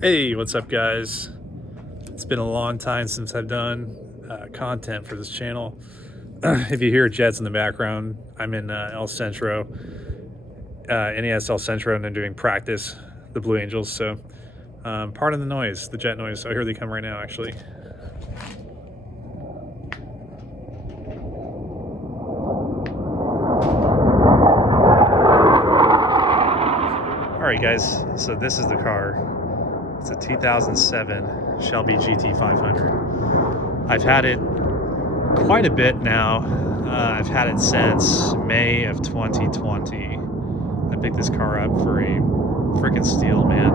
Hey, what's up guys? It's been a long time since I've done content for this channel. If you hear jets in the background, I'm in El Centro, NES El Centro, and I'm doing practice, the Blue Angels, so pardon the noise, the jet noise. I hear they come right now actually. Alright guys, so this is the car. It's a 2007 Shelby GT500. I've had it quite a bit now. I've had it since May of 2020. I picked this car up for a freaking steal, man.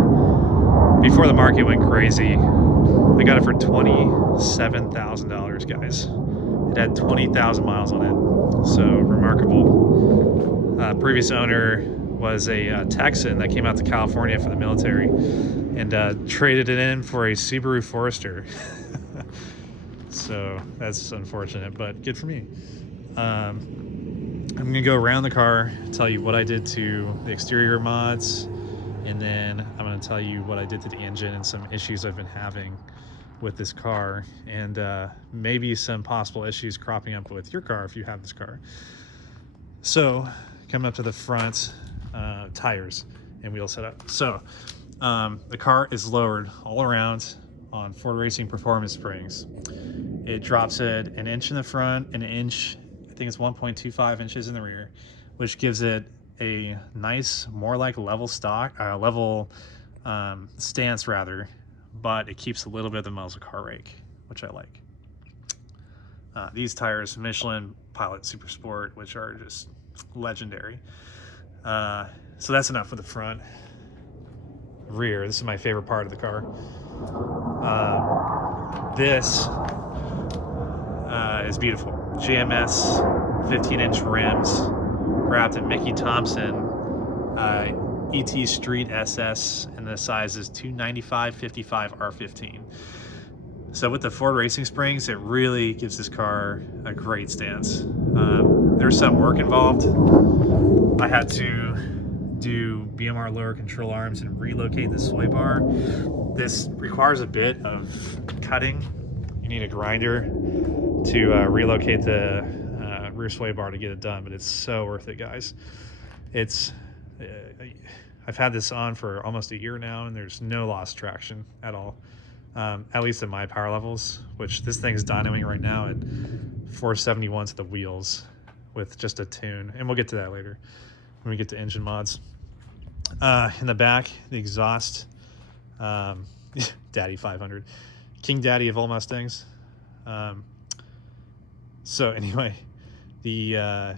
Before the market went crazy, I got it for $27,000, guys. It had 20,000 miles on it, so remarkable. Previous owner was a Texan that came out to California for the military and traded it in for a Subaru Forester. So that's unfortunate, but good for me. I'm gonna go around the car, tell you what I did to the exterior mods, and then I'm gonna tell you what I did to the engine and some issues I've been having with this car, and maybe some possible issues cropping up with your car if you have this car. So coming up to the front, tires and wheel setup. So the car is lowered all around on Ford Racing Performance springs. It drops it an inch in the front, an inch, I think it's 1.25 inches in the rear, which gives it a nice, more like level stock, level stance rather, but it keeps a little bit of the muscle car rake, which I like. These tires, Michelin Pilot Super Sport, which are just legendary. So that's enough for the front. Rear, this is my favorite part of the car. This is beautiful. GMS 15-inch rims, wrapped in Mickey Thompson ET Street SS, and the size is 295/55 R15. So with the Ford Racing springs, it really gives this car a great stance. There's some work involved. I had to do BMR lower control arms and relocate the sway bar. This requires a bit of cutting. You need a grinder to relocate the rear sway bar to get it done, but it's so worth it, guys. It's I've had this on for almost a year now, and there's no lost traction at all, at least at my power levels, which this thing's dynoing right now at 471 to the wheels with just a tune, and we'll get to that later when we get to engine mods. In the back, the exhaust, Daddy 500, King Daddy of all Mustangs. So anyway, I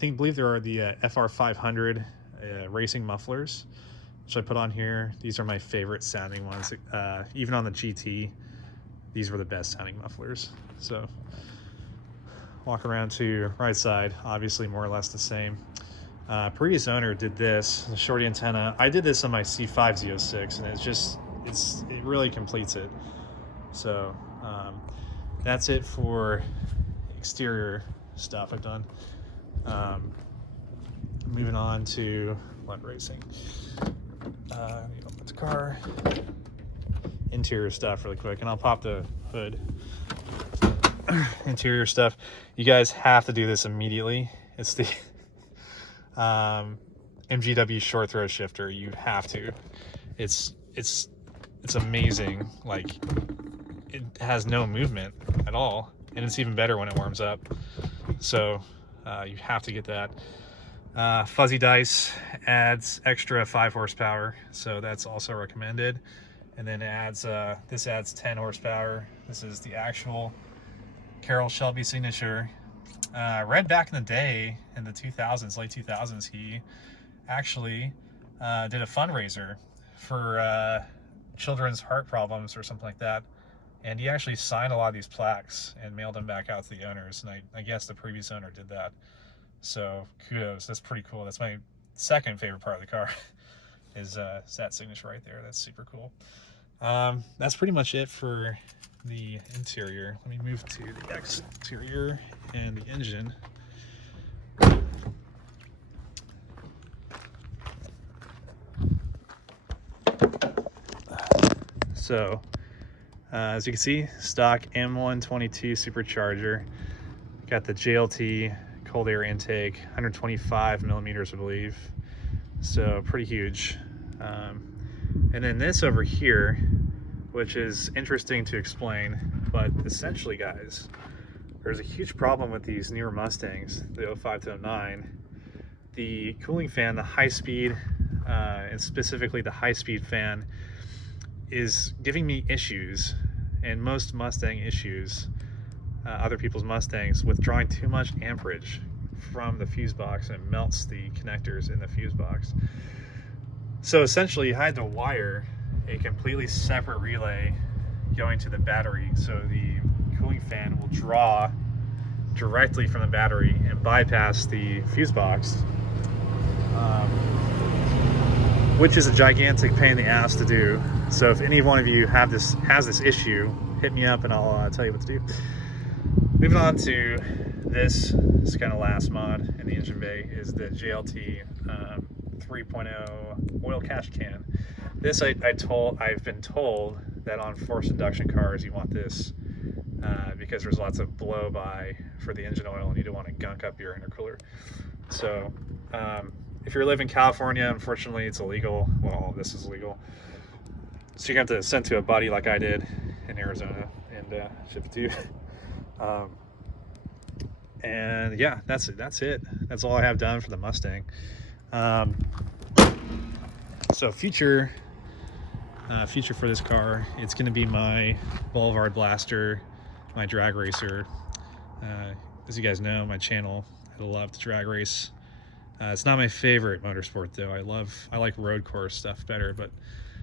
believe there are the FR 500 racing mufflers, which I put on here. These are my favorite sounding ones. Even on the GT, these were the best sounding mufflers. So walk around to right side, obviously more or less the same. Previous owner did this, the shorty antenna. I did this on my C5 Z06, and it really completes it. So that's it for exterior stuff I've done. Moving on to Lund Racing. Open the car. Interior stuff really quick, and I'll pop the hood. Interior stuff. You guys have to do this immediately. It's the MGW short throw shifter. You have to. It's amazing. Like, it has no movement at all, and it's even better when it warms up. So you have to get that. Fuzzy dice adds extra 5 horsepower, so that's also recommended. And then this adds 10 horsepower. This is the actual Carroll Shelby signature. Read back in the day, in the 2000s, late 2000s, he actually did a fundraiser for children's heart problems or something like that. And he actually signed a lot of these plaques and mailed them back out to the owners. And I guess the previous owner did that. So kudos, that's pretty cool. That's my second favorite part of the car is that signature right there. That's super cool. That's pretty much it for the interior. Let me move to the exterior and the engine. So as you can see, stock M122 supercharger. Got the JLT cold air intake, 125 millimeters, I believe. So pretty huge. And then this over here, which is interesting to explain, but essentially, guys, there's a huge problem with these newer Mustangs, the 05 to 09. The cooling fan, the high speed, and specifically the high speed fan, is giving me issues, and most Mustang issues, other people's Mustangs, with drawing too much amperage from the fuse box, and it melts the connectors in the fuse box. So essentially, I had to wire a completely separate relay going to the battery, so the cooling fan will draw directly from the battery and bypass the fuse box, which is a gigantic pain in the ass to do. So if any one of you has this issue, hit me up and I'll tell you what to do. Moving on to this kind of last mod in the engine bay is the JLT 3.0 oil cash can. This I've been told that on forced induction cars you want this because there's lots of blow by for the engine oil and you don't want to gunk up your intercooler. So if you live in California, unfortunately it's illegal. Well, all of this is illegal. So you're going to have to send to a buddy like I did in Arizona and ship it to you. And yeah, that's it. That's all I have done for the Mustang. So future for this car, it's going to be my Boulevard Blaster, my drag racer. As you guys know, my channel, I love to drag race. It's not my favorite motorsport though. I like road course stuff better, but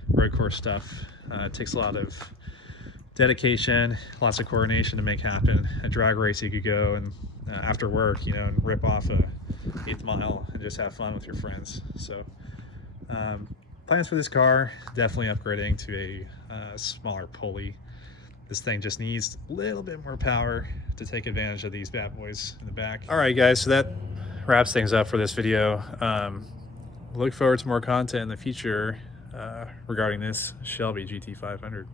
road course stuff takes a lot of dedication, lots of coordination to make happen. A drag race, you could go and after work, you know, and rip off a 8th mile and just have fun with your friends. So plans for this car, definitely upgrading to a smaller pulley. This thing just needs a little bit more power to take advantage of these bad boys in the back. All right, guys, so that wraps things up for this video. Look forward to more content in the future regarding this Shelby GT500.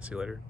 See you later.